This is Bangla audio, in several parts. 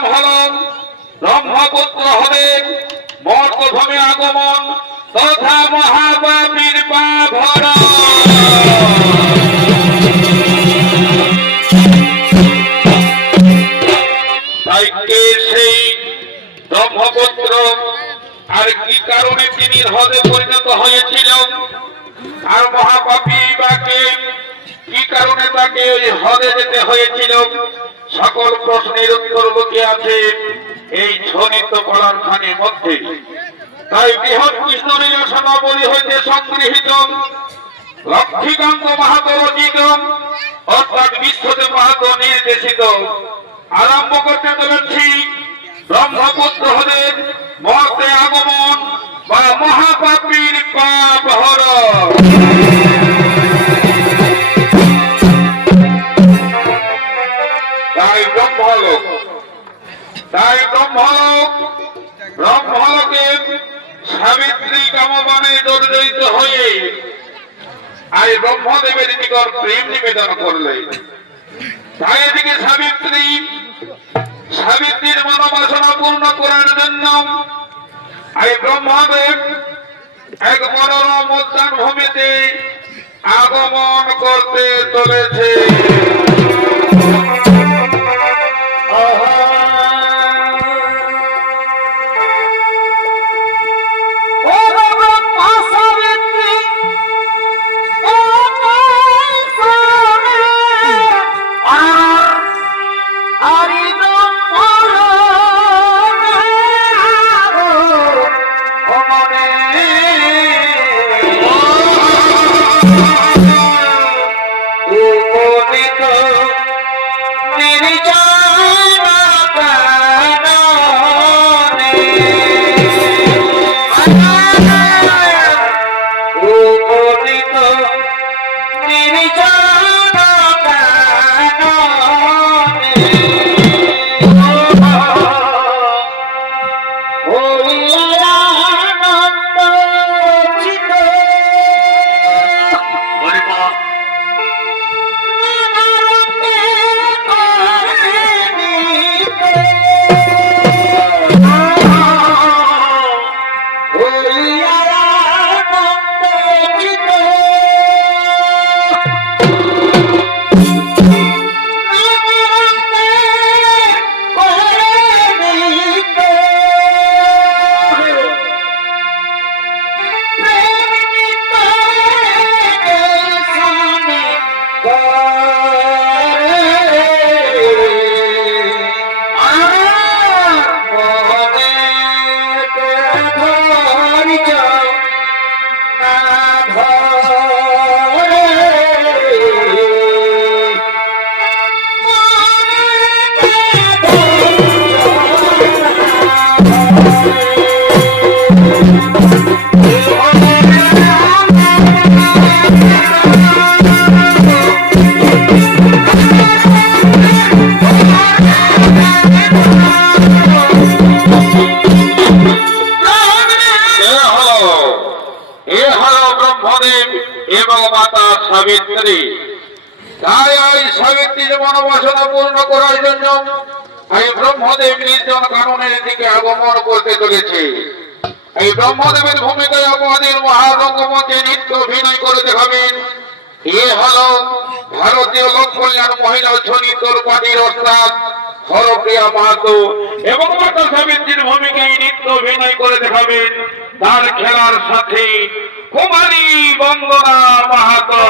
নাম হল ব্রহ্মপুত্র হলেন মর্তভূমি আগমন তথা মহাপাপীর পাপ হরণ। তাই কে সেই ব্রহ্মপুত্র, আর কি কারণে তিনি হ্রদে পরিণত হয়েছিলেন, আর মহাপাপী বা কে, কি কারণে তাকে ওই হ্রদে যেতে হয়েছিল, সকল প্রশ্নের উত্তর লুকিয়ে আছে এই ছনিত পড়ার খানের মধ্যে। তাই বৃহৎ কৃষ্ণলীলা সমাবলী হইতে সংগৃহীত লক্ষ্মীকান্ত মাহাতো রচিত অর্থাৎ বিশ্বদেব মাহাতো নির্দেশিত আরম্ভ করতে চলেছি ব্রহ্মপুত্র হলেন মর্তে আগমন বা মহাপাপীর পাপ হরণ। তাই ব্রহ্মলোকে সাবিত্রী কামবানে জর্জরিত হয়ে আই ব্রহ্মদেবের নিকট প্রেম নিবেদন করলেন। তাই এদিকে সাবিত্রীর মনোবাসনা পূর্ণ করার জন্য আই ব্রহ্মদেব এক মনোরম উদ্যান ভূমিতে আগমন করতে চলেছে। সাবিত্রী, তাই এই সাবিত্রীর মনোবাসনা পূর্ণ করার জন্য এই ব্রহ্মদেব নির্জন কাননের দিকে আগমন করতে চলেছে। এই ব্রহ্মদেবের ভূমিকায় আমাদের মহারঙ্গমঞ্চে নৃত্য অভিনয় করে দেখাবেন এ হলো ভারতীয় লোক কল্যাণ মহিলা ছনিতর পার্টির ওস্তাদ হরপ্রিয়া মাহাতো, এবং মাতা সাবিত্রীর ভূমিকায় নৃত্য অভিনয় করে দেখাবেন তার খেলার সাথে কুমারী বন্দনা মাহাতো।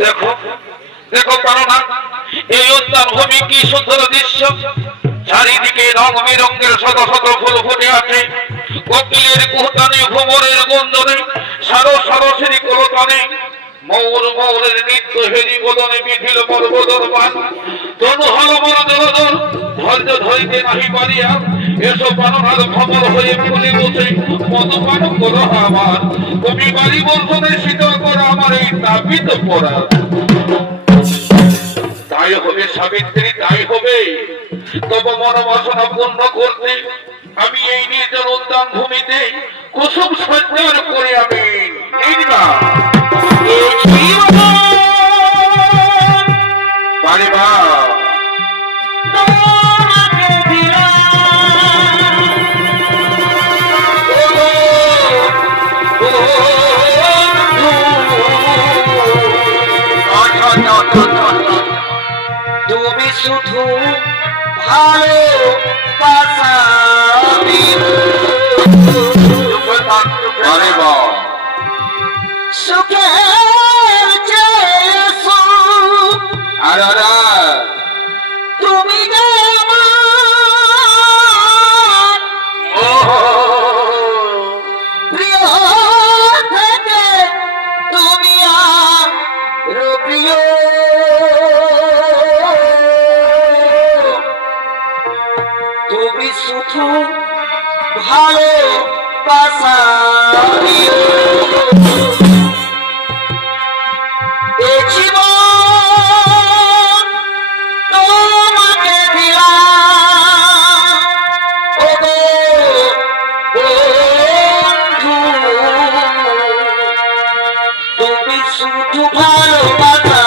দেখো দেখো প্রাণনাথ, এই উদ্যান ভূমি কি সুন্দর দৃশ্য। চারিদিকে রং বেরঙের শত শত ফুল ফুটে আছে। কোকিলের কুহতানে, ভ্রমণের গন্ধনে, সারো সরসেরি কলতানে, মৌর মৌরের নৃত্য হেরি বদনে বিধিল পর্বতর পান। তনু হল মন জলদর, ধৈর্য ধরিতে নাহি পারিয়া, এসো প্রাণনাথ ভ্রমর হয়ে ফুলে বসে মধুপান করো আমার। তুমি বাড়ি বর্ষণে শীতল করো আমার এই তাপিত পড়া। তাই হবে সাবিত্রী, তাই হবে। তবে মনোবাসনা পূর্ণ করতে আমি এই নির্জন উদ্যান ভূমিতে কুসুম সঞ্চার করে আমি নির্মা বারে বা তুমি শুধু ভালো বারে বা সুখের চেয়ে সুখ আর তুমি যে আমার প্রিয় থেকে তুমি আরো প্রিয়। তুমি শুধু ভালোবাসা দিও। এ জীবন তোমাকে দিলাম ওগো বন্ধু। তুমি শুধু ভালোবাসা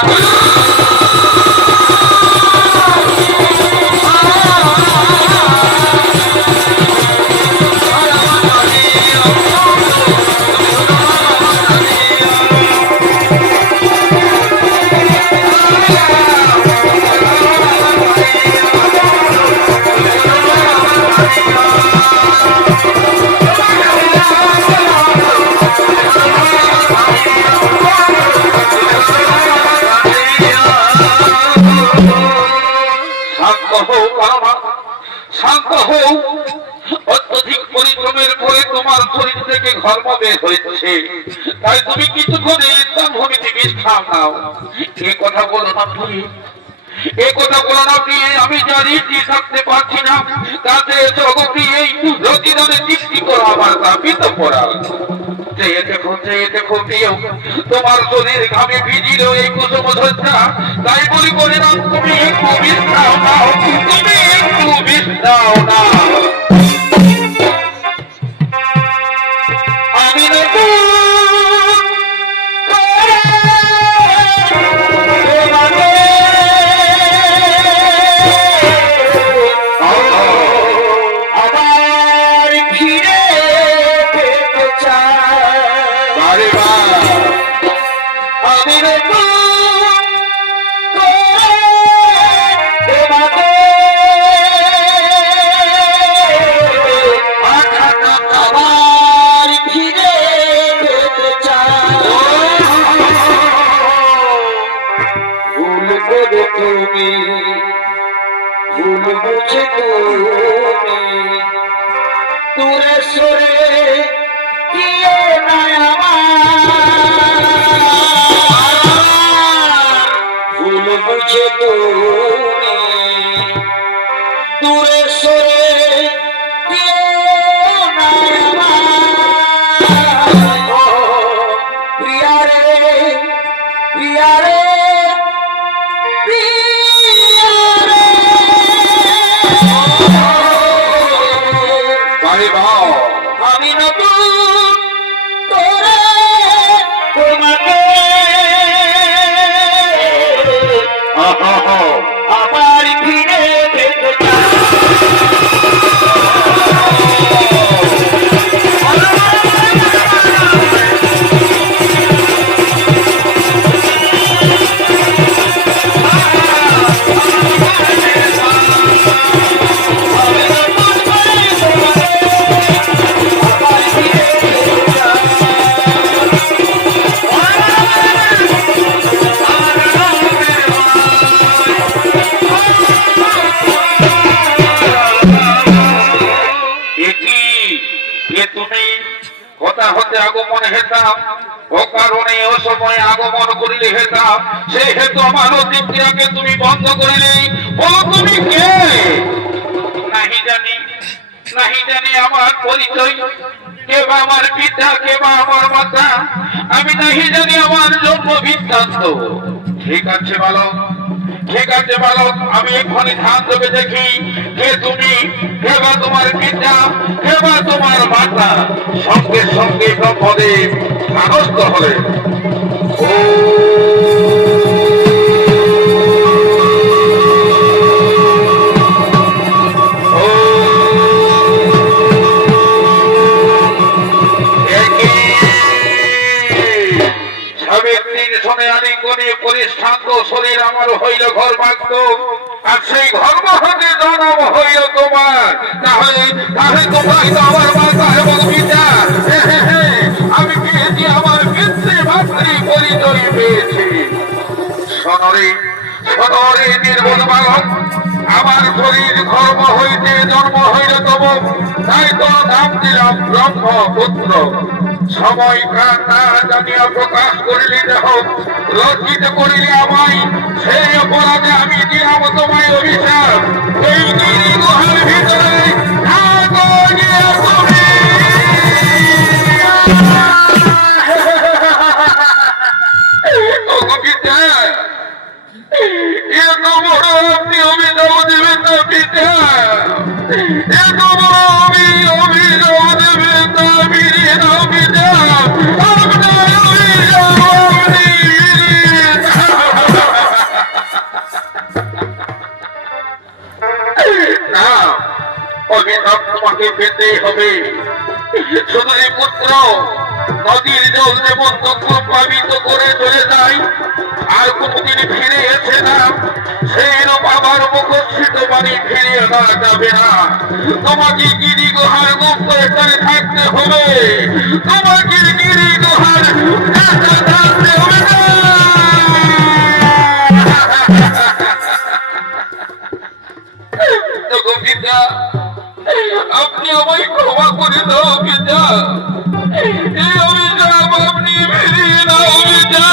শান্ত হও। অত্যধিক পরিশ্রমের ফলে তোমার শরীর থেকে ঘর্ম বের হয়েছে, তাই তুমি কিছুক্ষণ এই ভূমি থেকে বিশ্রাম নাও। এ কথা বলো না তুমি, এ কথা বলো না প্রিয়ে। আমি জানি থাকতে পারছি না, কাছে জগতি এই রতিদানে দৃষ্টি করো আমার তাপিত পড়া। চেয়ে দেখো প্রিয়, তোমার শরীর ঘামে ভিজিল এই কুসুম ধজ্জা। তাই বলি করে না, তুমি একটু বিশ্রাম নাও, তুমি একটু বিশ্রাম নাও। আমি আবার ফিরে পেতে চাই। আরে বাহ, আমি আবার ফিরে পেতে চাই। ভুল করে তুমি, ভুল বুঝে তুমি দূরে সরে গিয়ে নাই আমার। ভুল বুঝে তুমি দূরে সরে গিয়ে নাই আমার। প্রিয়া রে, প্রিয়া রে। বাড়ি বাও আমি নতুন করে তোমাকে আমার ফিরে পেতে চাই। কথা হতে আগমন হেতাম ও কারণে ও সময় আগমন করিলে হেতাম সেই হেতু আমার অতিক্রিয়াকে তুমি বন্ধ করিলে বলো তুমি কে? নাহি জানি আমার পরিচয়, কে বা আমার পিতা, কে বা আমার মাতা, আমি নাহি জানি আমার জন্ম বৃত্তান্ত। ঠিক আছে বালক, ঠিক আছে বালক, আমি এক্ষুনি ধ্যান দেবে দেখি কে তুমি, কে বা তোমার পিতা, কে বা তোমার মাতা। সঙ্গে সঙ্গে ব্রহ্মদেব ধ্যানস্থ হলেন। পরিশ্রান্ত শরীর আমার হইল ঘর বাক্য, আর সেই ঘর্ম হতে জন্ম হইল তোমার। তাহলে তোমার তো আমার মাতা এবং পিতা। আমি পেয়েছি আমার পিতৃ মাতৃ পরিচয় পেয়েছি। সনরে নির্বোধ বালক, আমার শরীর ঘর্ম হইতে জন্ম হইল তব, তাই তো নাম দিলাম ব্রহ্মপুত্র। সময় প্রাণ না জানিয়া প্রকাশ করিলে দেহ, লজ্জিত করিলে আমায়, সেই অপরাধে আমি দিলাম তোমায় অভিশাপ। এই গুহার ভিতরে থাকো গিয়ে তুমি। পিতা, এত বড় আপনি অভিযোগ দেবেন না পিতা, এত বড় অভিযোগ দেবেন না, ফিরিয়ে দাও পিতা, আপনার অভিযোগ আপনি ফিরিয়ে দাও। না, অভিযোগ তোমাকে পেতেই হবে। শুধু এই পুত্র নদীর জল যেমন তখন প্লাবিত করে চলে যায় আর কোনদিন ফিরে এসে না, সেই রূপ আমার মুখস্থিত বাণী ফিরে আনা যাবে না। তোমাকে গিরি গুহার গুপ্ত স্থানে থাকতে হবে, তোমাকে গিরি গুহার থাকতে হবে না। পিতা, আপনি আমায় ক্ষমা করে দাও পিতা, এই অভিশাপ আপনি ফিরিয়ে দাও পিতা,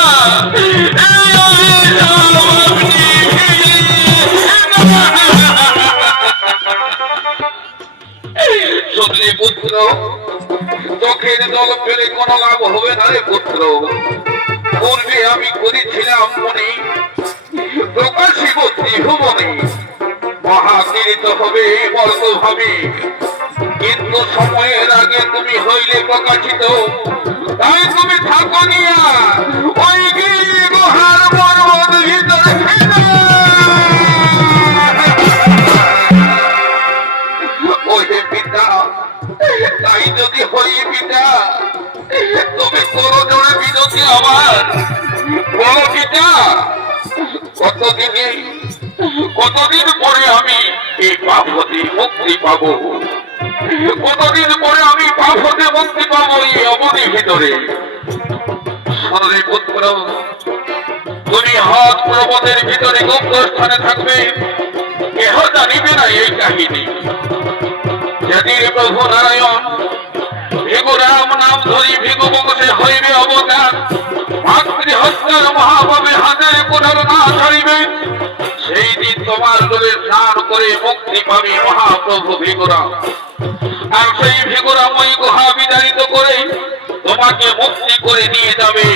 এই অভিশাপ আপনি শুনলে পুত্র, চোখের জল ফেলে কোনো লাভ হবে না রে পুত্র। পূর্বে আমি করেছিলাম মনে প্রকাশিব ত্রিভুবনে, মহাকীর্ত হবে বর্তভাবে, কিন্তু সময়ের আগে তুমি হইলে প্রকাশিত, তাই তুমি থাকো নিয়া ওই গুহার পর্বত ভিতরে। ওই পিতা, তাই যদি হই পিতা, তবে কোনো জোরে বিনতি আমার বলো পিতা, কতদিন পরে আমি এই পাপ হতে মুক্তি পাবো? কতদিন পরে আমি পাপ হতে মুক্তি পাবো এই অবধির ভিতরে? সনরে পুত্র, তুমি হাত পর্বতের ভিতরে গুপ্ত স্থানে থাকবে, কেহ জানিবে না এই কাহিনী। যেদিন প্রভু নারায়ণ ভিগুরাম নাম ধরি ভিগু বংশে হইবে অবতার, মাতৃহত্যার মহাভাবে হাতে কোঠার না ছাড়িবে, সেই দিন তোমার দলে স্নান করে মুক্তি পাবে মহাপ্রভু ভিগুরাম। আর সেই ভিগুরাম ওই গুহা বিদারিত করে তোমাকে মুক্তি করে নিয়ে যাবে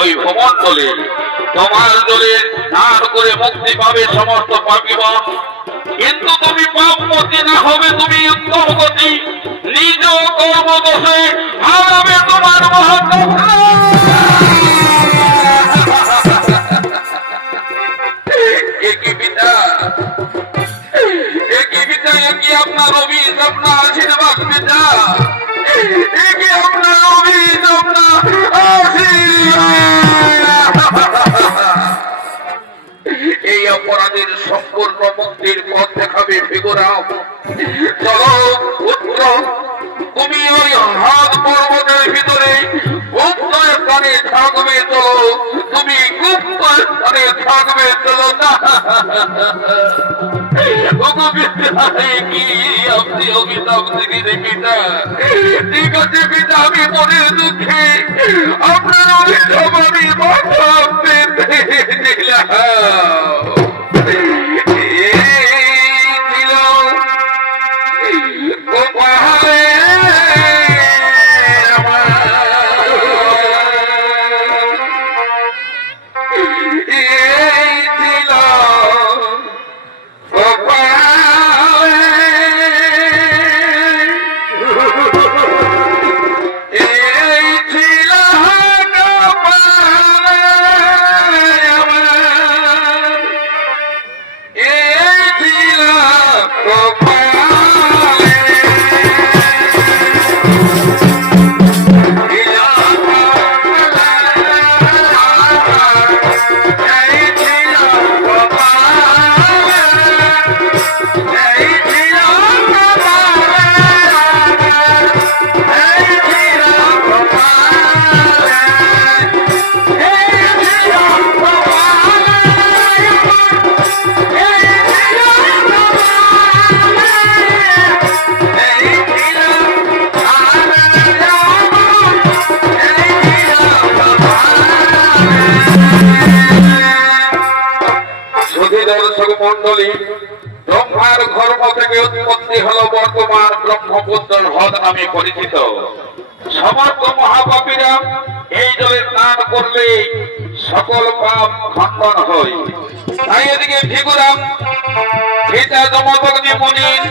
ওই ভ্রমণ্ডলে। তোমার দলে স্নান করে মুক্তি পাবে সমস্ত পাপিগণ, কিন্তু তুমি পাপমতি না হবে তুমি উত্তম গতি, নিজ কর্মদোষে হারাবে তোমার মহাত্মা। একই পিতা, একই পিতা, একই আপনার অভিশাপ না আশীর্বাদ পিতা, একই আপনার অভিশাপ না এই অপরাধের সম্পূর্ণ মুক্তির পথ দেখাবে ফিগুরাম। চলো পুত্র, তুমি ওই হাত পর্বতের ভিতরে গুপ্ত স্থানে থাকবে, চলো তুমি গুপ্ত স্থানে থাকবে, চলো না। কি আপনি অভিশাপ দিকে পিতা? ঠিক আছে পিতা, আমি মনের দুঃখে আপনার অভিশাপ আমি মাথা পেতে দিলাম। মন্ডলী, ব্রহ্মার গর্ভ থেকে উৎপত্তি হলো বর্তমান ব্রহ্মপুত্র হ্রদ নামে পরিচিত। সমস্ত মহাপাপীরা এই জলে স্নান করলে সকল পাপ খণ্ডন হয়। তাই এদিকে ফিগুরাম পিতা যমদগ্নি মুনির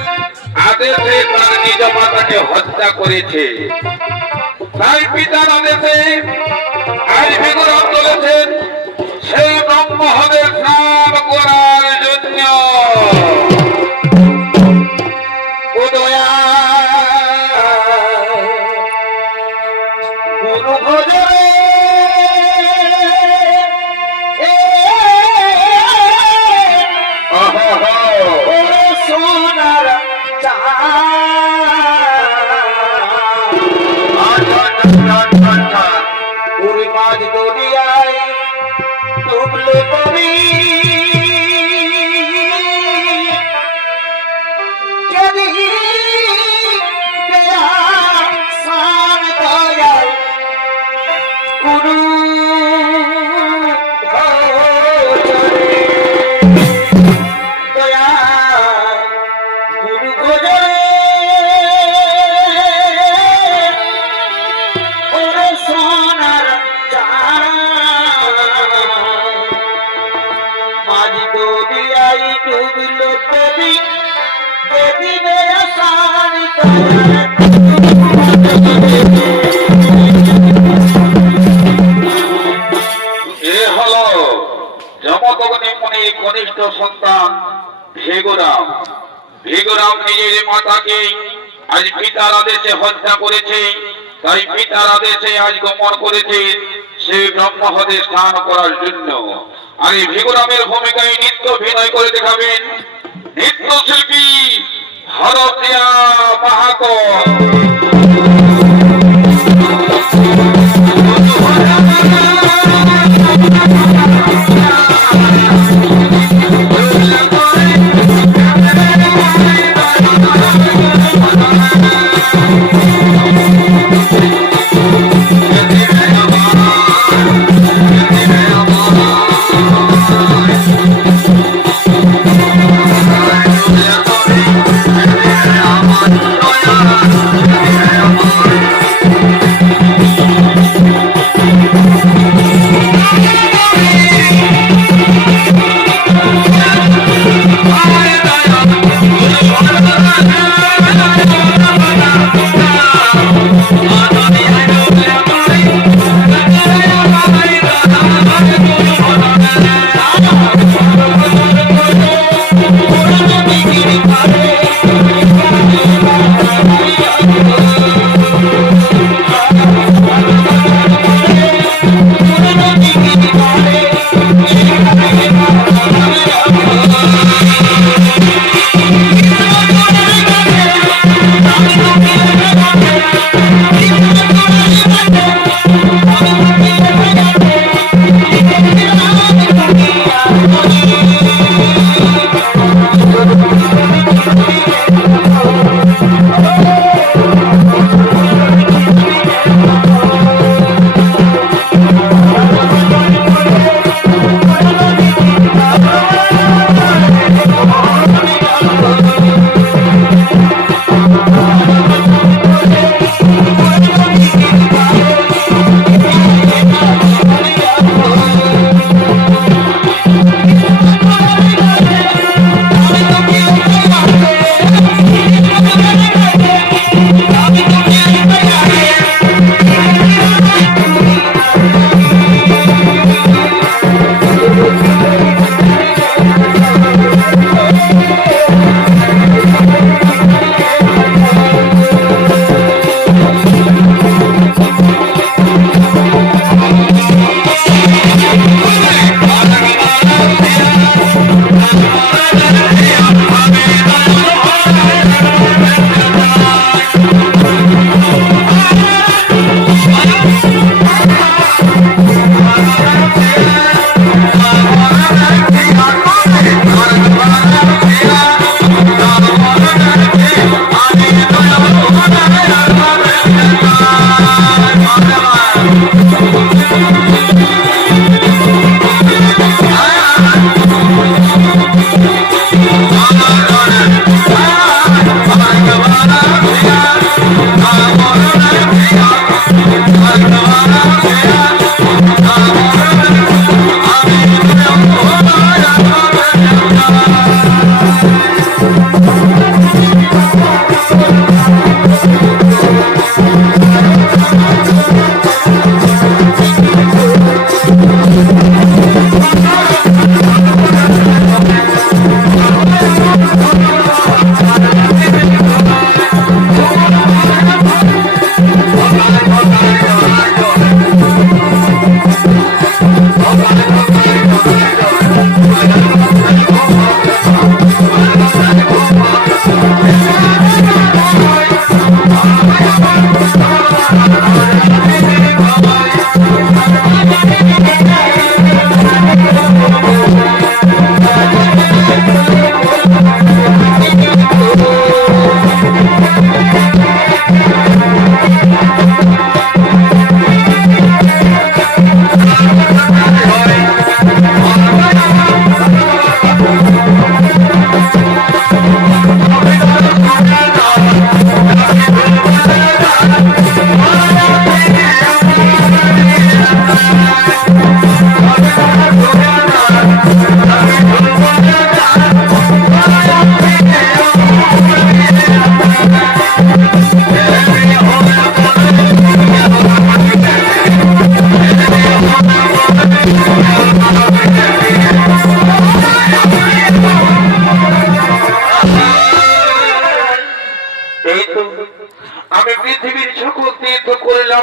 আদেশে তার নিজ মাতাকে হত্যা করেছে। তাই পিতার আদেশে আজ ফিগুরাম চলেছেন সেই ব্রহ্মহ্রদে স্নান করার জন্য। গুরু ভজরে সোনার পুরী মাঝ দরিয়ায় ডুবলে কবি সান দয়াল গুরু দয়া গুরু ভজরে ওরে সোনার মাঝ দরিয়ায় ডুবল কবি দেবিনে সান এ হলো যমদগ্নি মুনির কনিষ্ঠ সন্তান ভৃগুরাম। ভৃগুরাম নিজের মাতাকে আজ পিতার আদেশে হত্যা করেছে। তাই পিতার আদেশে আজ গমন করেছে সেই ব্রহ্মহ্রদে স্নান করার জন্য। আর এই ভৃগুরামের ভূমিকায় নৃত্য অভিনয় করে দেখাবেন নৃত্যশিল্পী হরপ্রিয়া মাহাতো। দয়া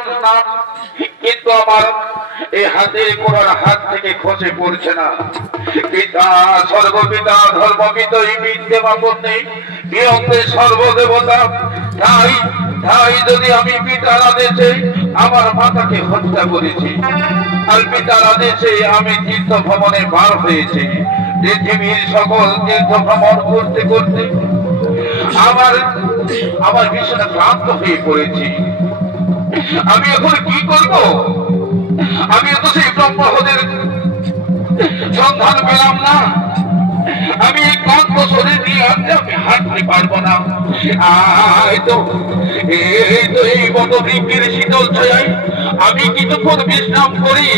দিলাম না, কিন্তু আমার এই হাতে করার হাত থেকে খসে পড়ছে না। পিতা সর্বপিতা ধর্মপিতা বিদ্যমা বন্দে বিয়ন্তে সর্বদেবতা। তাই তাই যদি আমি পিতার আদেশে আমার মাতাকে হত্যা করেছি, আর পিতার আদেশে আমি তীর্থ ভ্রমণে বার হয়েছি, পৃথিবীর সকল তীর্থ ভ্রমণ করতে করতে আমার ভীষণ ক্লান্ত হয়ে পড়েছি। আমি এখন কি করব? আমি তো সেই ব্রহ্মহদের সন্ধান পেলাম না। আমি এই ক্লান্ত শরীর নিয়ে আমি হাঁটতে পারবো না। এই বটবৃক্ষের শীতল ছায়ায় আমি কিছুক্ষণ বিশ্রাম করি,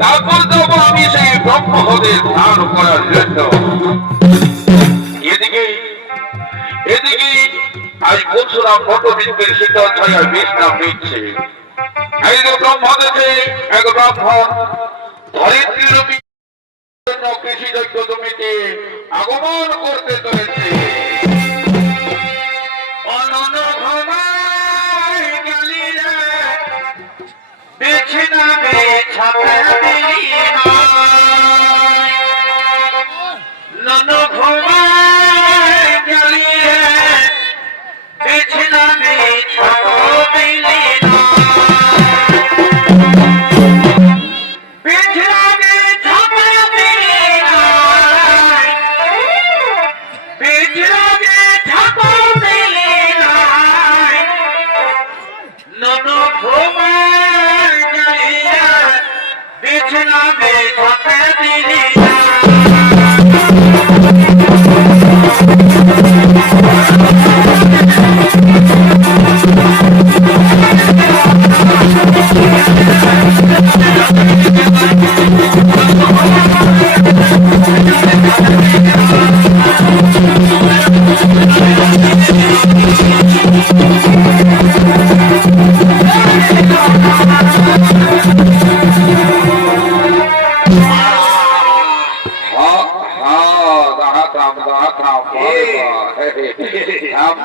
তারপর যাবো আমি সেই ব্রহ্মহদের ধ্যান করার জন্য। এদিকে আজ পরশুরাম বটবৃক্ষের শীতল ছায়ায় বিশ্রাম নিচ্ছে। এই যে ব্রহ্মদেশে এক ব্রাহ্মণ ধরিত্রীরূপী কৃষিযোগ্য জমিতে আগমন করতে চলেছে।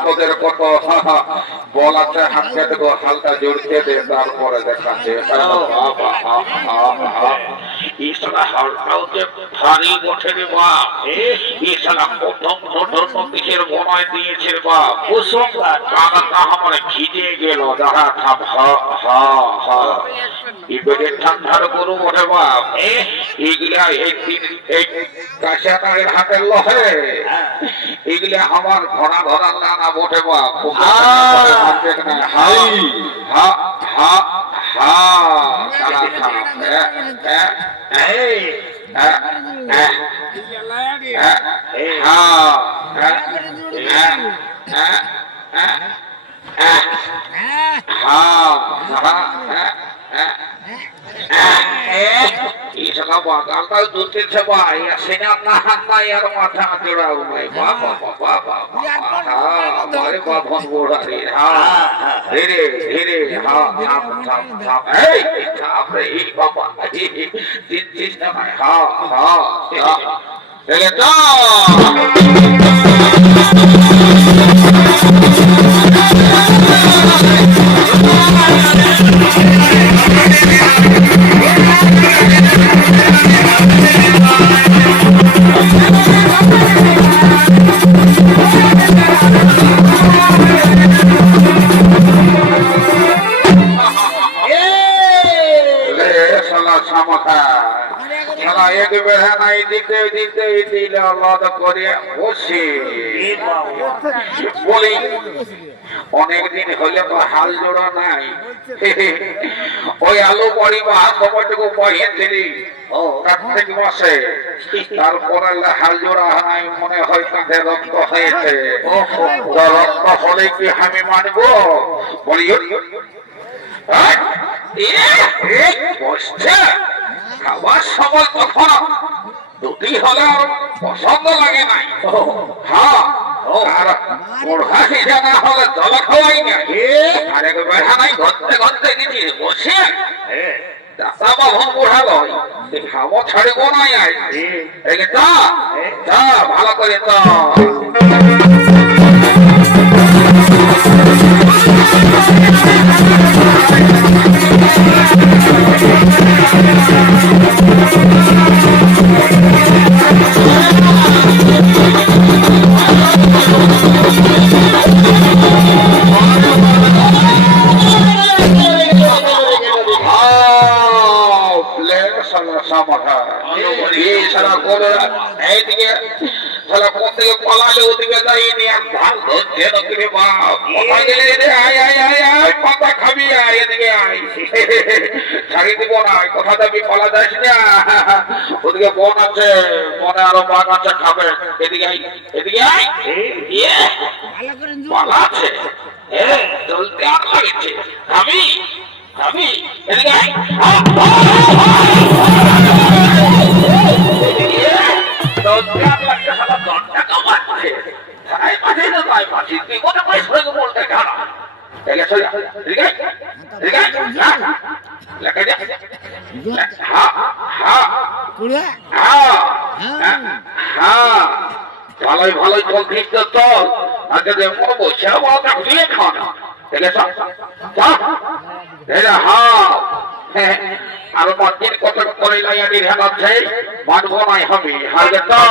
তোদের কত বলাতে হাতকে দেবো, হালকা জড়িয়ে দে, তারপরে দেখাচ্ছে। হালটাও যে ভারী বটে রে বাপ। প্রথম কিসের বনায় দিয়েছে বাপ, কানাটা আমার খিদে গেল। দেখা থাম এবারে ঠান্ডার গরু বটে বাপ। এগুলা এই কাশিয়াটারের হাতের লহে, এগুলা আমার ঘোড়া ধরার নানা বটে বাপ। বাগানটাও দুলতেছে ভাই, সেনা না হাত নাই আর মাথা জোড়াও নাই। বাবা বাবা বাবা বাভন বোড়া রে। ধীরে ধীরে থাম থাম থাম। এই থাম রে বাবা, চিন্তিস না ভাই। অনেকদিন হলে তো হাল জোড়া নাই। ওই আলু পরিবা সময়টুকু পড়িয়েছিলি কার্তিক মাসে, তারপরে হাল জোড়া নাই, মনে হয় কাঁধে রক্ত হয়েছে। রক্ত হলে কি আমি মানবো? বলি খাবার সময় তখন দুটি হলে পছন্দ লাগে নাই। আর ওড়াহি জানা হলে জল খাওয়াই না। আর এক বেড়া নাই ঘরতে ঘরতে গেছি বসে দাদা বাবন বুড়া লয় খাবো ছাড়িব নাই। ভালো করে তো সারা করে এইদিকে সারা কোন থেকে পালালে ওদিকে যাইনি আর ধান ধরছে নকরে বাপ কোথায় গেলে রে আয় আয় আয় আয় পাতা খাবি আয় এদিকে আয় ছাড়ি দিব না কথা যাবি পালা যাস না ওদিকে বন আছে বনে আরো বাঘ আছে খাবে এদিকে আয় এদিকে আয় পালা আছে চলতে আর লাগছে আমি আমি এদিকে আয় ভালোই ভালোই চলছিস তো চল আগে মনে বসে বড়টা ঘুরিয়ে খাওয়া আরো মন্দির কত করে লাইয়াটির হেন আছে মানব নাই হবে হারবে তো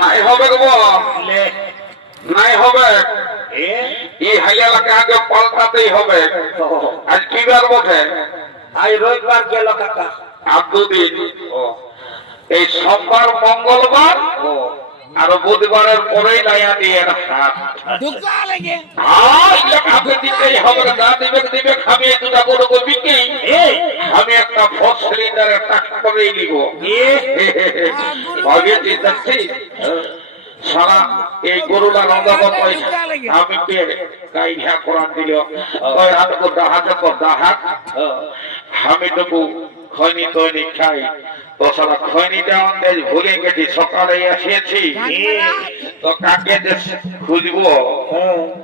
নাই হবে গো নাই হবে এই হাইয়ালাকে আগে পাল্টাতেই হবে আজ কি বার বটে আজ রবিবার গেল কাকা আর দুদিন এই সোমবার মঙ্গলবার আর বুধবারের পরেই লাইয়া দিয়ে দিতেই হবে না দিবে দিবে খাবি দুটা গরু বিক্রি আমি একটা ফোর সিলিন্ডারের টাকা করেই নিব ভাবিয়ে যাচ্ছি সারা এই গরুটা রঙাবা পয়সা আমি কে গাই ঘা কোরআন দিল ওই হাতকো দাহাত আমি তবু খৈনি তৈনি খাই তো সারা খৈনি দেওয়ান দেশ ভুলে গেছি সকালে এসেছি তো কাকে যে খুঁজবো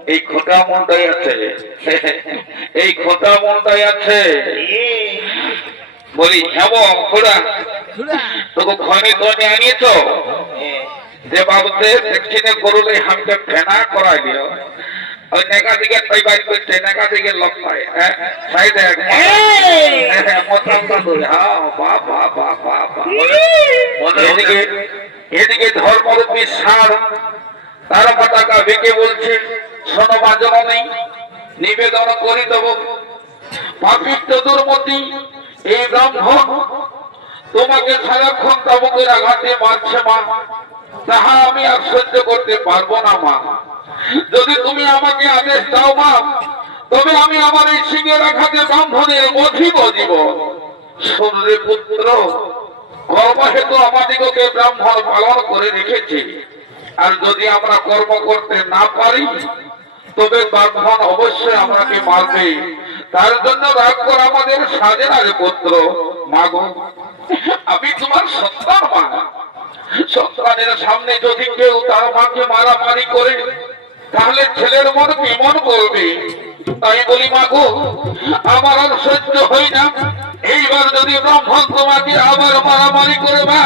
এই খোটা মনটাই আছে এই খোটা মনটাই আছে বলি হ্যাঁ খোড়া তোকে খৈনি তৈনি আনিয়েছ যে বাবুতে দেখছি না গরুলে হামকে ফেনা করাই দিও ওই নেকা দিকে তাই বাইর করছে নেকা দিকে লোক পায় সাই দেখ এদিকে ধর্মরূপী সার তার পতাকা ভেঙে বলছে শোনো বাজনা নেই নিবেদন করি দেব পাপিষ্ঠ দুর্মতি এই ব্রাহ্মণ তোমাকে সারাক্ষণ তাবুকের আঘাতে মারছে মা তাহা আমি আর সহ্য করতে পারবো না মা যদি তুমি আমাকে আদেশ দাও মা তবে আমি আমার এই সিংহের আঘাতে ব্রাহ্মণের মধিব জীব সূর্যের পুত্র কর্মহেতু আমাদিগকে ব্রাহ্মণ পালন করে রেখেছে আর যদি আমরা কর্ম করতে না পারি তবে ব্রাহ্মণ অবশ্যই আমাকে মারবে তার জন্য রাগ করে আমাদের সাজে না রে পুত্র মাগো আমি তোমার সন্তান মা সন্তানের সামনে যদি কেউ তার মাকে মারামারি করে তাহলে ছেলের মন কেমন করবে তাই বলি মাগো আমার আর সহ্য হয় না এইবার যদি ব্রাহ্মণ তোমাকে আবার মারামারি করে মা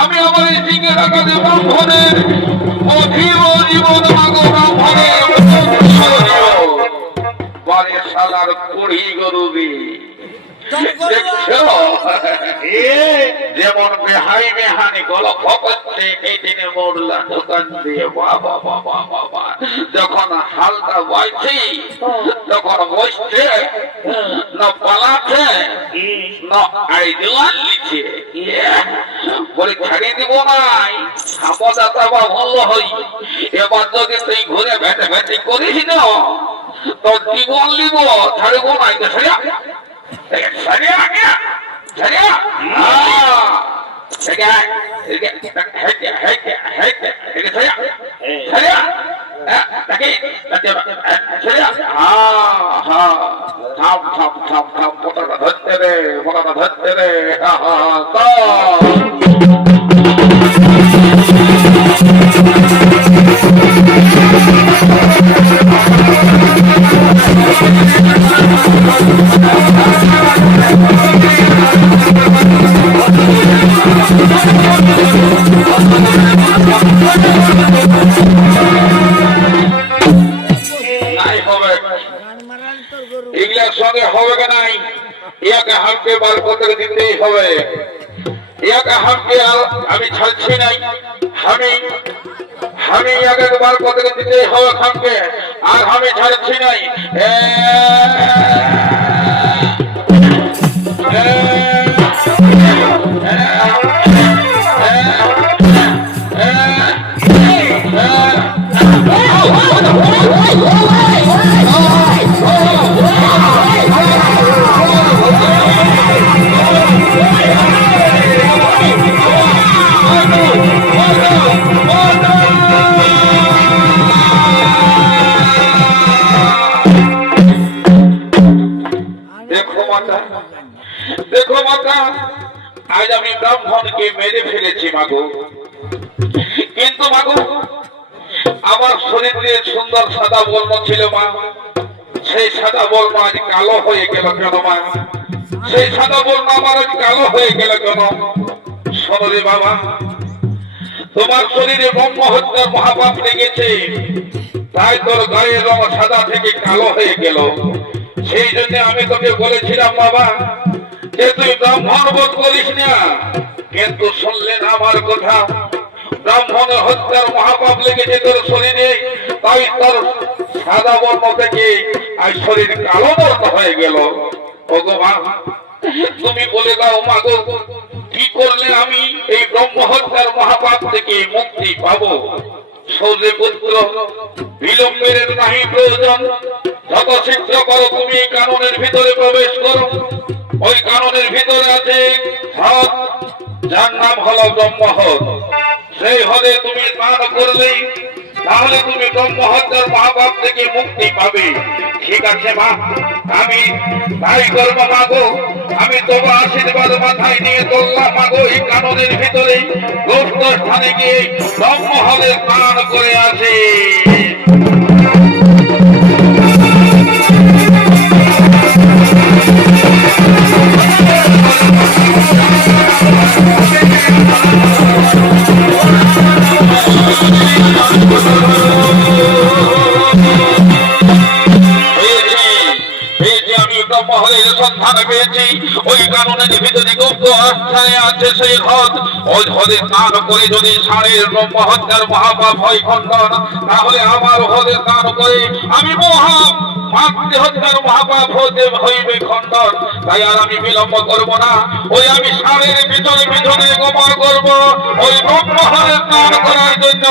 আমি আমার এই সিংহের আঘাতে ব্রাহ্মণের অধীর জীবন মাগো ব্রাহ্মণের বাড়ির শালার কুড়ি গরুবি যেমন বেহাই বেহানি গল্প করছে এই দিনে মোড়লা দোকান দিয়ে বাবা বাবা বাবা যখন হালটা বইছি তখন বসছে না পালাচ্ছে না আইডিয়াল লিখছে বলে ছাড়িয়ে দিব নাই খাপদাতা বা ভালো হই এবার যদি তুই ঘুরে ভেটে ভেটে করিস না তো জীবন লিব ছাড়িব নাই তো ছাড়িয়া ছাড়িয়া গিয়া ছাড়িয়া ধরতে রে বলাটা ধরতে রে তো নাই হবে এগুলার সঙ্গে হবে কি নাই ইয়াকে হামকে বার করতে দিতেই হবে ইয়াকে হামকে আমি ছাড়ছি নাই আমি আমি ইয়াকে বার করতে দিতেই হবে হামকে আর আমি ছাড়ছি নাই দেখো মাতা আজ আমি ব্রাহ্মণকে মেরে ফেলেছি মাগো কিন্তু মাগো আমার শরীরে সুন্দর সাদা বর্ণ ছিল মা সেই সাদা বর্ণ আজ কালো হয়ে গেল কেন মা সেই সাদা বর্ণ আমার আজ কালো হয়ে গেল কেন শোনো রে বাবা তোমার শরীরে ব্রহ্ম হত্যার মহাপাপ লেগেছে তাই তোর গায়ের রং সাদা থেকে কালো হয়ে গেল সেই জন্য আমি তোকে বলেছিলাম বাবা যে তুই ব্রাহ্মণ বোধ করিস না কিন্তু শুনলেন আমার কথা ব্রাহ্মণ হত্যার মহাপাপ লেগেছে তোর শরীরে তাই তোর সাদা বর্ণ থেকে আজ শরীর কালো বর্ণ হয়ে গেল ভগবান তুমি বলে দাও মাগো কি করলে আমি এই ব্রহ্ম হত্যার মহাপাপ থেকে মুক্তি পাবো সৌর্য পুত্র বিলম্বের নাহি প্রয়োজন যত শীঘ্র করো তুমি এই কাননের ভিতরে প্রবেশ করো ওই কাননের ভিতরে আছে হদ যার নাম হলো ব্রহ্মহদ সেই হদে তুমি স্নান করলেই তাহলে তুমি ব্রহ্ম হত্যার মহাপাপ থেকে মুক্তি পাবে ঠিক আছে মা আমি তাই করবো মাগো আমি তোমার আশীর্বাদ মাথায় নিয়ে চললাম মাগো এই কাননের ভিতরে গুপ্ত স্থানে গিয়ে ব্রহ্ম হদে স্নান করে আসে সন্ধান পেয়েছি ওই কাননের ভিতরে গুপ্ত আস্থানে আছে সেই হদ ওই হদে স্নান করে যদি ষাঁড়ের ব্রহ্ম হত্যার মহাপাপ হয় খণ্ডন তাহলে আমার হদে স্নান করে আমি মাতৃ হত্যার মহাপাপ হতে হইবে খণ্ডন তাই আর আমি বিলম্ব করব না ওই আমি ষাঁড়ের পিছনে পিছনে গমন করব ওই ব্রহ্ম হদে স্নান করার জন্য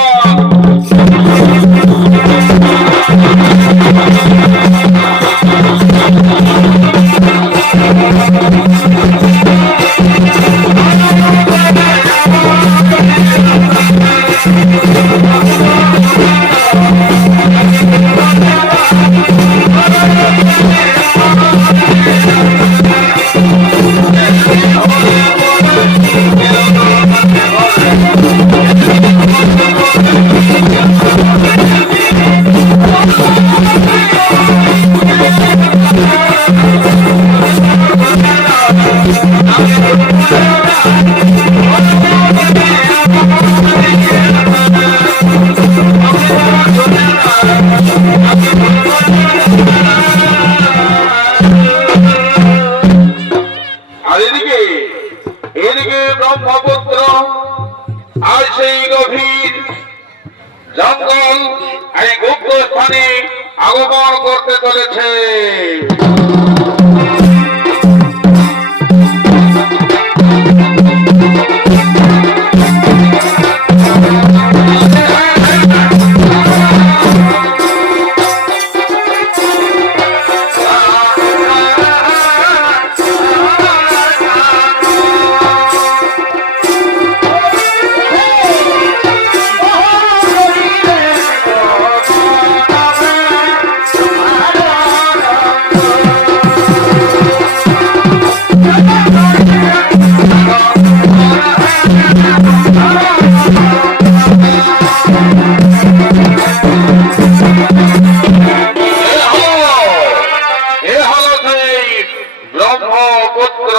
ব্রহ্মপুত্র।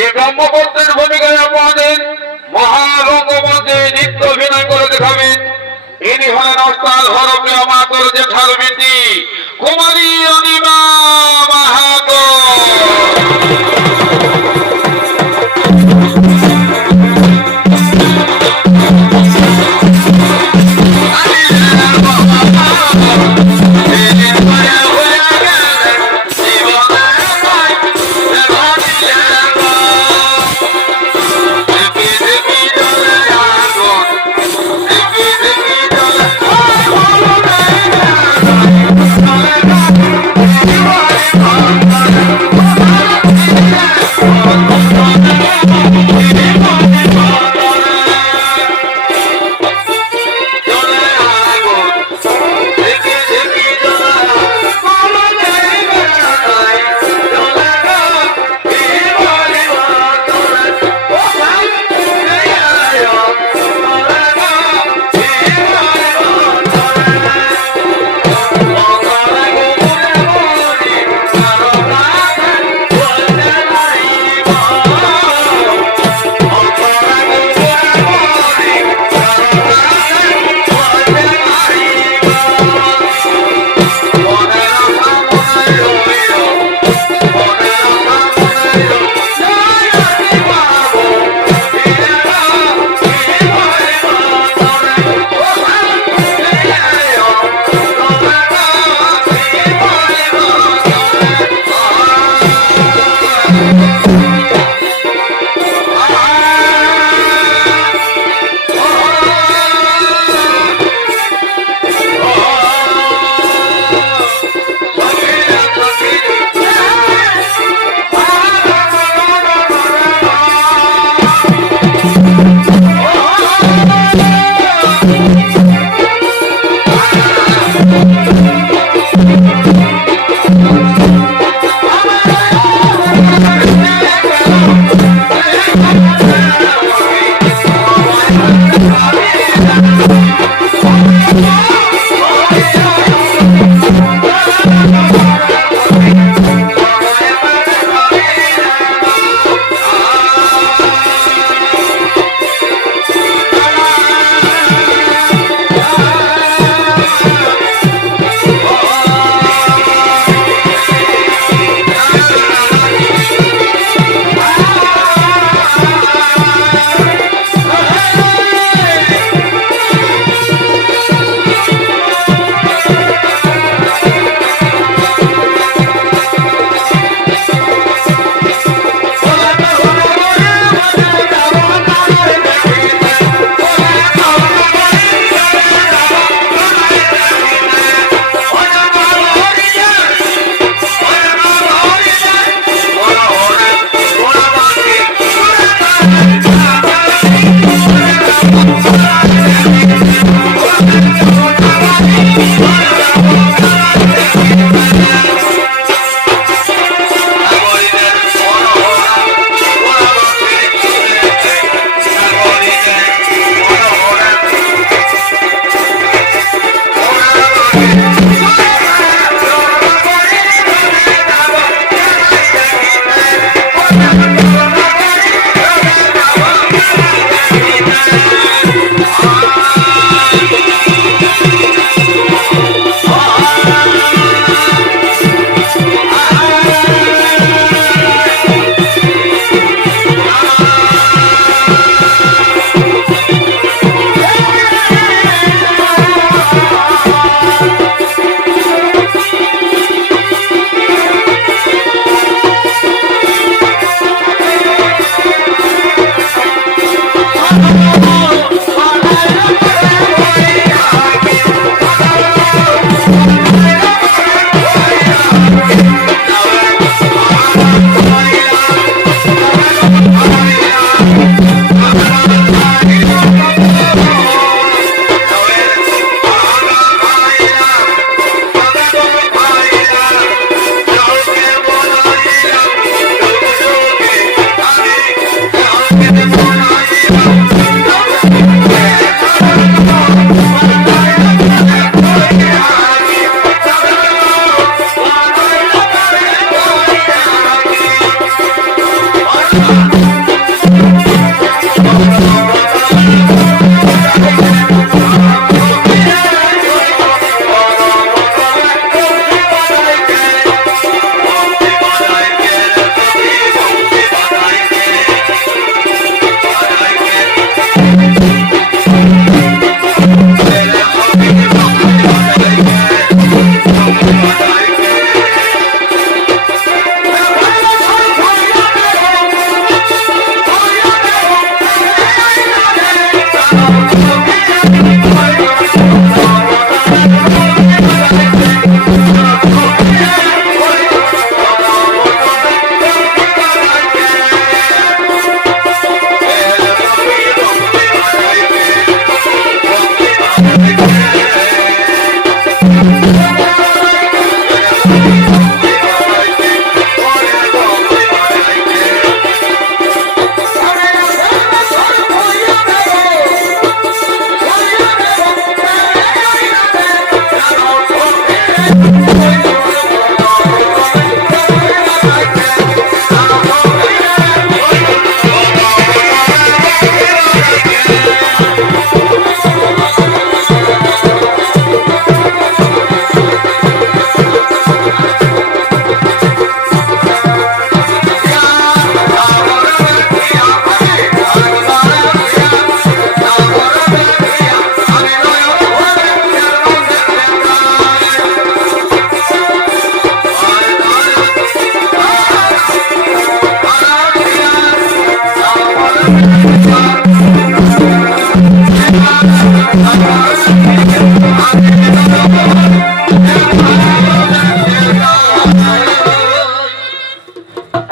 এই ব্রহ্মপুত্রের ভূমিকায় আপনাদের মহারঙ্গমঞ্চে নৃত্য অভিনয় করে দেখাবেন। ইনি হলেন ওস্তাদ হরপ্রিয়া মাহাতোর জেঠার বিটি কুমারী অনিমা মাহাতো।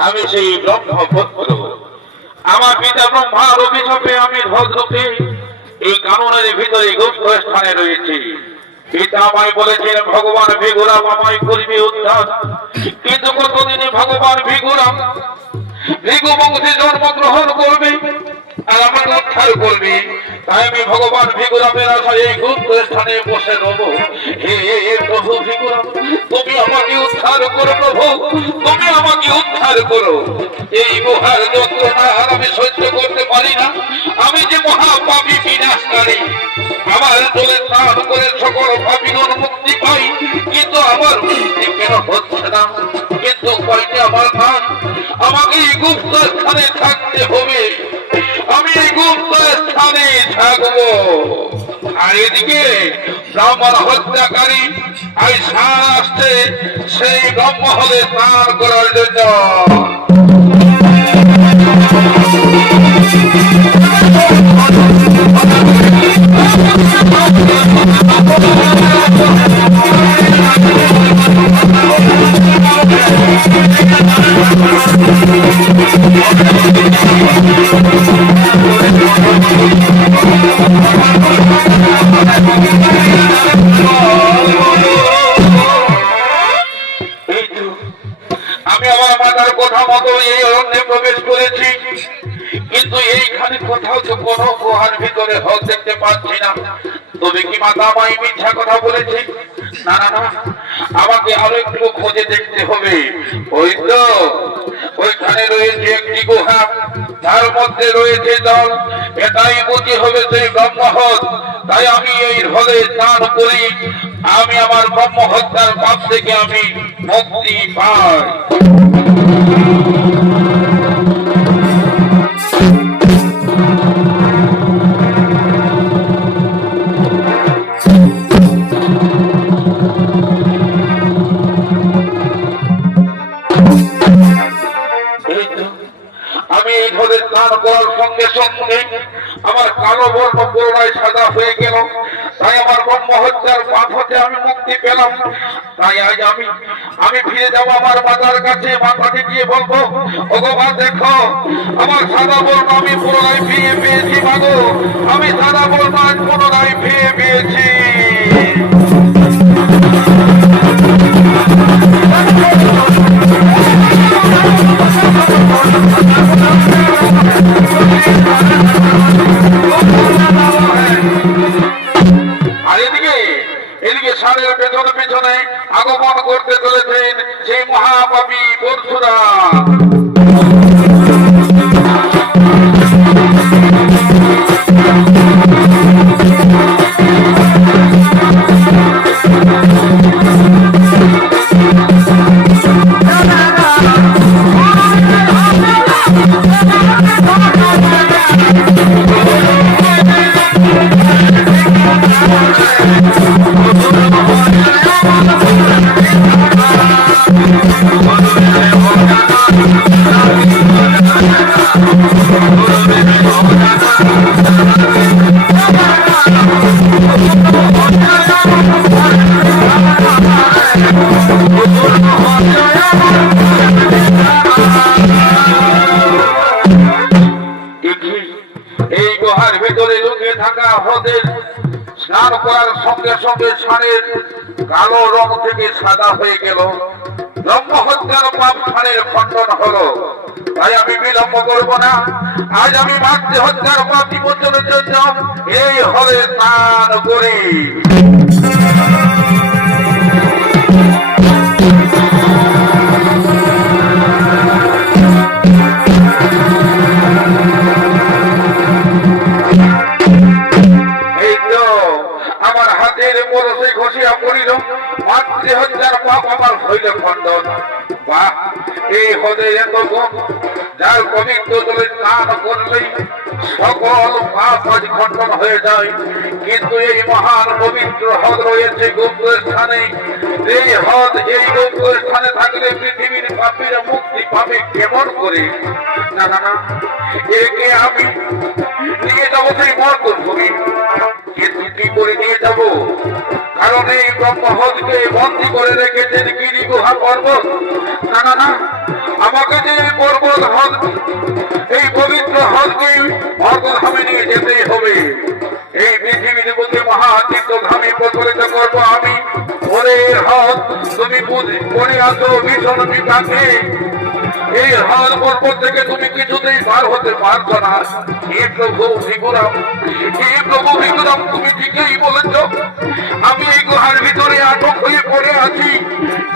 আমি সেই ব্রহ্মপুত্র। আমার পিতা ব্রহ্মার অভিশাপে আমি ভদ্রকে এই কাননের ভিতরে গুপ্ত স্থানে রয়েছি। পিতা আমায় বলেছেন ভগবান ভিগুরাম আমায় করিবে উদ্ধার, কিন্তু কতদিনে ভগবান ভিগুরাম ভিগু বংশে জন্মগ্রহণ করবে আর আমাকে উদ্ধার করবে। তাই আমি ভগবান ভিগুরামের আশায় এই গুপ্ত স্থানে বসে রব। হে প্রভু ভিগুরাম, তুমি আমাকে উদ্ধার করো প্রভু, তুমি আমাকে উদ্ধার করো। এই গুহার যন্ত্রণা আর আমি সহ্য করতে পারি না। আমি যে মহাপাপী বিনাশকারী, আমার জলে স্নান করে সকল পাপীগণ মুক্তি পাই, কিন্তু আমার মুক্তি কেন হচ্ছে না? কিন্তু উপায়টি আমার নাই, আমাকে এই গুপ্ত স্থানে থাকতে হবে। আমি এই গুপ্ত স্থানে থাকবো। আর এদিকে ব্রাহ্মণ হত্যাকারী আজ সার আসছে সেই ব্রহ্মহলে স্নান করার জন্য। আমি আমার মাতার কথা মতো এই অরণ্যে প্রবেশ করেছি, কিন্তু এইখানে কোথাও তো কোনো গুহার ভিতরে হক দেখতে পাচ্ছি না। তবে কি মাতা আমায় মিথ্যা কথা বলেছে? না না না, আমাকে আরো একটু খোঁজে দেখতে হবে। ওই তো ওইখানে রয়েছে একটি গুহা, তার মধ্যে রয়েছে জল, এটাই বুঝি হবে সেই ব্রহ্মহৎ। তাই আমি এই হলে স্নান করি, আমি আমার ব্রহ্ম হত্যার পাপ থেকে আমি মুক্তি পাই। আমি এই ঢলে স্নান করার সঙ্গে সঙ্গে আমার কালো বর্ণ পুনরায় সাদা হয়ে গেল। তাই আমার ব্রহ্ম হত্যার পাপ হতে আমি মুক্তি পেলাম। তাই আজ আমি ফিরে যাবো আমার মাতার কাছে। মাতাকে গিয়ে বলবো, ভগবান দেখো আমার সাদা বর্ণ আমি পুনরায় ফিরে পেয়েছি। মাগো, আমি সাদা বর্ণ আজ পুনরায় ফিরে পেয়েছি। আর এদিকে সারের পেছনে পেছনে আগমন করতে চলেছেন সেই মহাপাপী পরশুরাম। এই গুহার ভিতরে লুকিয়ে থাকা হ্রদের স্নান করার সঙ্গে সঙ্গে সারের কালো রং থেকে সাদা হয়ে গেল। ব্রহ্ম হত্যার পাপ সারের খণ্ডন হলো। তাই আমি বিলম্ব করব না, আজ আমি মাতৃ হত্যার পাপ বিমোচনের জন্য এই হলে স্নান করি। আমার হাতের পরশে ঘষিয়া পড়িল, মাতৃ হত্যার পাপ আমার হইল খণ্ডন। বাহ, এই হদে এত গুণ, যার পবিত্র জলে স্নান করলেই সকল পাপ আজ খণ্ডন হয়ে যায়। কিন্তু এই মহান পবিত্র হদ রয়েছে গুপ্ত স্থানে। এই হদ এই গুপ্ত স্থানে থাকলে পৃথিবীর পাপীরা মুক্তি পাবে কেমন করে? না না না, একে আমি নিয়ে যাবো সেই মর্কটভূমি। কিন্তু কি করে নিয়ে যাব? কারণ এই ব্রহ্মহদকে বন্দী করে রেখেছেন গিরি গুহা পর্বত। না না না, আমাকে যে হদ, এই পবিত্র হদকে মর্গধামে নিয়ে যেতেই হবে। এই পৃথিবীর বুকে মহাতীর্থধামে প্রচলিত করবো আমি। ওরে হদ, তুমি পড়ে আছো ভীষণ বিপাকে। এই হদ পর্বত থেকে তুমি কিছুতেই পার হতে পারছো না। হে প্রভু ভিগুরাম, হে প্রভু ভিগুরাম, তুমি ঠিকই বলেছ। আমি এই গুহার ভিতরে আটক হয়ে পড়ে আছি,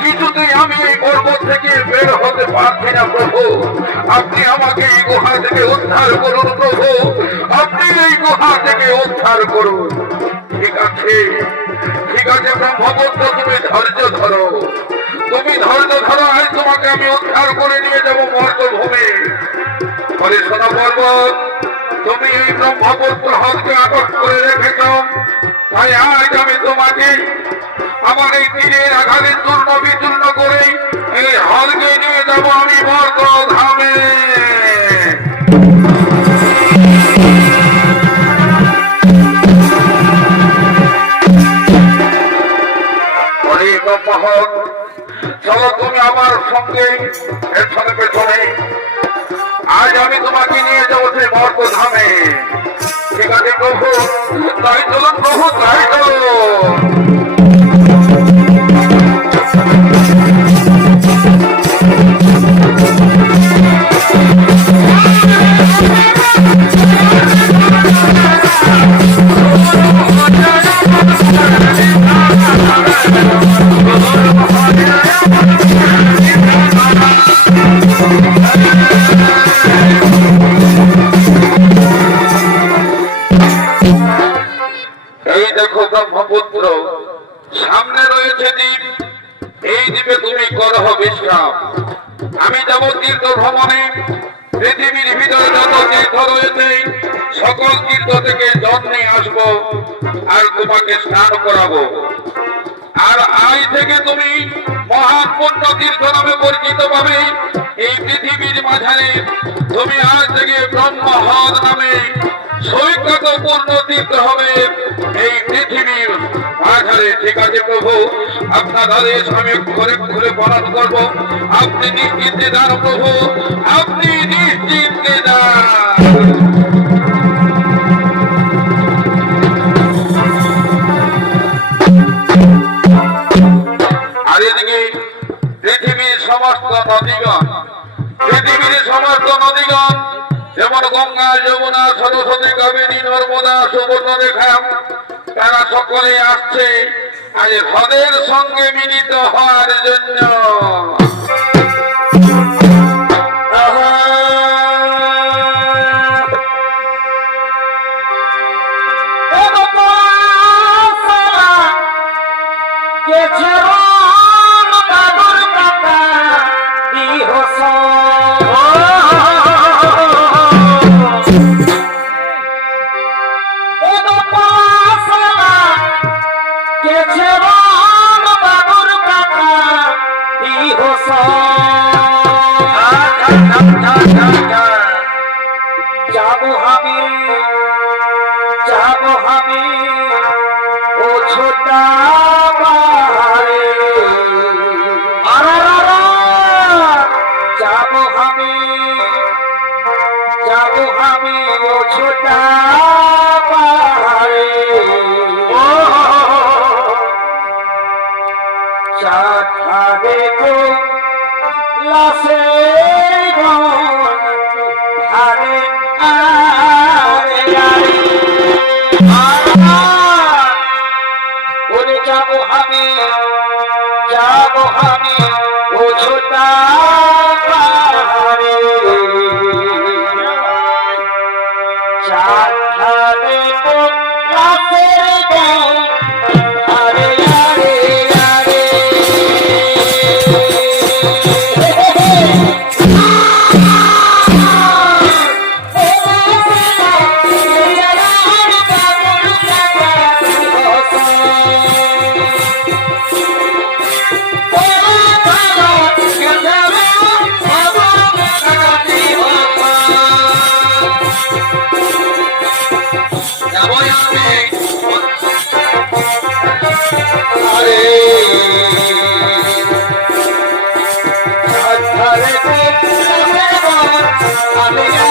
কিছুতেই আমি এই পর্বত থেকে বের হতে পারছি না। প্রভু, আপনি আমাকে এই গুহা থেকে উদ্ধার করুন। প্রভু, আপনি এই গুহা থেকে উদ্ধার করুন। ঠিক আছে, ঠিক আছে ব্রহ্মপুত্র, তুমি ধৈর্য ধরো, তুমি ধৈর্য ধরো। আজ তোমাকে আমি উদ্ধার করে নিয়ে যাবো মর্তভূমে। বলে শোনো পর্বত, তুমি এই ব্রহ্মপুত্র হদকে আটক করে রেখেছ, তাই আজ আমি তোমাকে আমার এই তীরের আঘাতে চূর্ণ বিচূর্ণ করে এই হদকে নিয়ে যাবো আমি মর্তধামে। চলো তুমি আমার সঙ্গে পেছনে পেছনে, আজ আমি তোমাকে নিয়ে যাবো সেই মর্তধামে। ঠিক আছে প্রভু, তাই চলো প্রভু, তাই চলো। এই দেখো ব্রহ্মপুত্র, সামনে রয়েছে দ্বীপ। এই দ্বীপে তুমি করহ বিশ্রাম। আমি যাব তীর্থ ভ্রমণে। পৃথিবীর ভিতরে যত তীর্থ রয়েছে সকল তীর্থ থেকে জল নিয়ে আসবো আর তোমাকে স্নান করাবো। আর আজ থেকে তুমি মহান পুণ্য তীর্থ নামে পরিচিত পাবে। এই পৃথিবীর মাঝারে তুমি আজ থেকে ব্রহ্মহদ নামে সৈকত পূর্ণ তীর্থ হবে এই পৃথিবীর মাঝারে। ঠিক আছে প্রভু, আপনার আদেশ আমি ঘরে ঘুরে পালন করবো। আপনি নিশ্চিন্তে দান প্রভু, আপনি নিশ্চিন্তে দান। আর এদিকে পৃথিবীর সমস্ত নদীগণ, পৃথিবীর সমস্ত নদীগণ যেমন গঙ্গা, যমুনা, সরস্বতী, কাবেরী, নর্মদা, সুবর্ণরেখা, তারা সকলে আসছে আজ হ্রদের সঙ্গে মিলিত হওয়ার জন্য। যাবো আমি ও ছোটা পাহাড়ে, যাবো আমি ও ছোটা পাহাড়ে। চাঁদে তো লাশে আরে আরে বলে যাবো আমি ও ছোটা পাহাড়ে। চাঁদে তো লাশে আরে আরে আরে। আরে Yeah.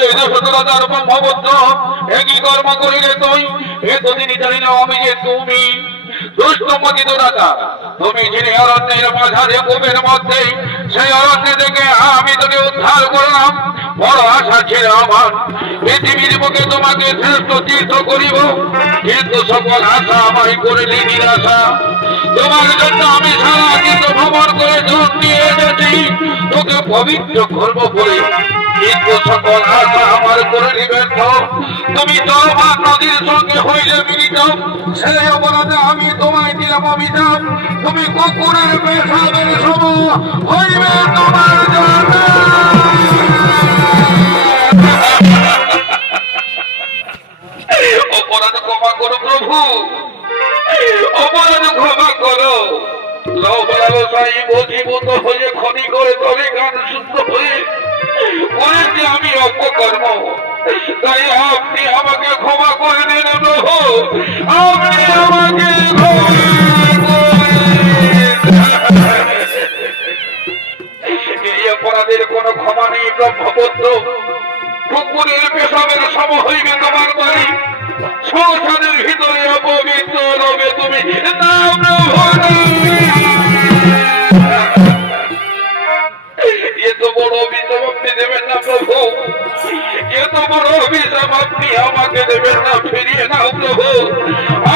হয়ে সততার ব্রহ্মপুত্র একই কর্ম করিলে তুই এতদিনই জানি না আমি যে তুমি দুষ্টমতি দুরাতা তুমি যিনি অরণ্যের মাঝারে কূপের মধ্যে সেই অরণ্য থেকে আমি তোকে উদ্ধার করলাম বড় আশা ছিল আমার পৃথিবীর বুকে তোমাকে শ্রেষ্ঠ তীর্থ করিব কিন্তু সকল আশা আমায় করিলি নিরাশা তোমার জন্য আমি সারা কিন্তু ভ্রমণ করে জন নিয়ে এসেছি তোকে পবিত্র করবো বলে কিন্তু সকল আশা আমার করিলি ব্যর্থ তুমি জলমান নদীর সঙ্গে হইলে মিলিত সেই অপরাধে আমি তোমায় দিলাম অভিশাপ তুমি কুকুরের পেশাবের সম হইবে তোমার জন্য অপরাধ ক্ষমা করো প্রভু অপরাধ ক্ষমা করো লোভ লালসাই বধীভূত হয়ে খনি করে তবে গান শুদ্ধ হয়ে করেছি আমি অপকর্ম তাই আপনি আমাকে ক্ষমা করে দিন প্রভু আপনি আমাকে এই অপরাধের কোনো ক্ষমা নেই ব্রহ্মপুত্র কুকুরের পেশাবের সম হইবে তোমার বাড়ি সংসারের ভিতরে অপবিত্র রবে তুমি এত বড় অভিশাপ আপনি দেবেন না প্রভু এত বড় অভিশাপ আপনি আমাকে দেবেন না ফিরিয়ে নাও প্রভু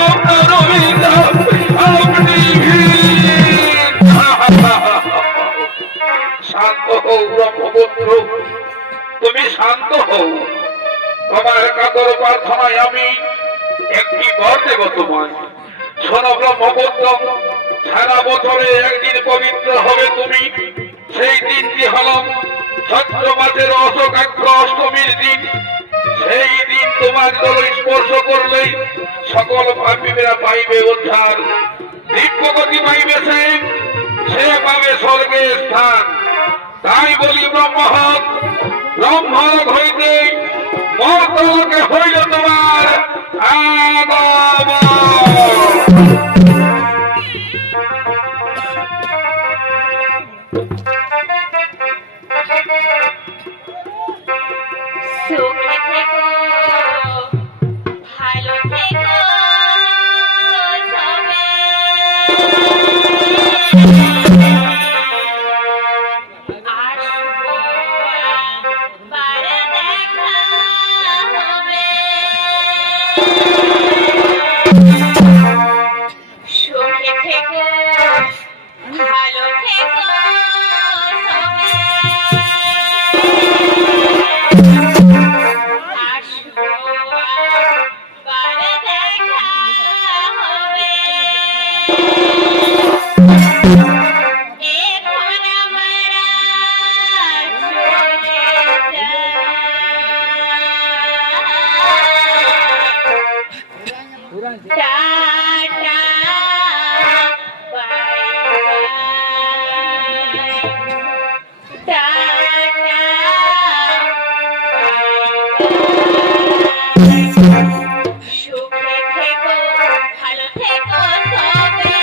আপনার অভিশাপ আপনি শান্ত হও ব্রহ্মপুত্র তুমি শান্ত হও তোমার কাতর প্রার্থনায় আমি একটি বর দেব তোমায় শোনো ব্রহ্মপুত্র সারা বছরে একদিন পবিত্র হবে তুমি সেই দিনটি হল চৈত্র মাসের অশোকাগ্র অষ্টমীর দিন সেই দিন তোমার জল স্পর্শ করলেই সকল পাপীরা পাইবে উদ্ধার দিব্যগতি পাইবে সে পাবে স্বর্গের স্থান তাই বলি ব্রহ্মহৎ ব্রহ্মলোক হইতে মর্তলোকে হইল তোমার সুখে থেকো ভালো থেকো সবে বারে দেখা হবে সুখে থেকো ভালো থেকো সুখে থেকো ভালো থেকো সবে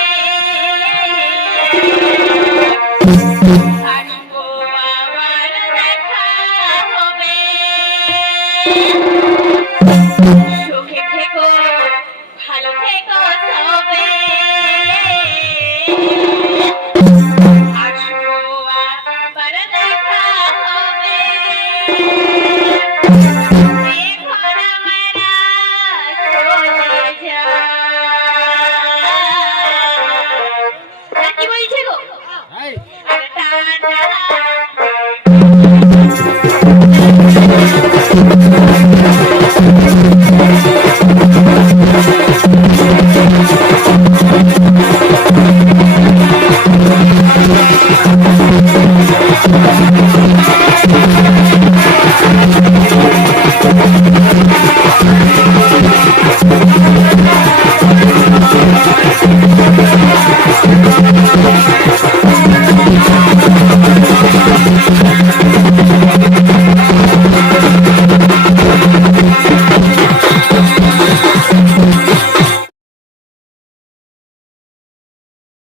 আসবো আবার দেখা হবে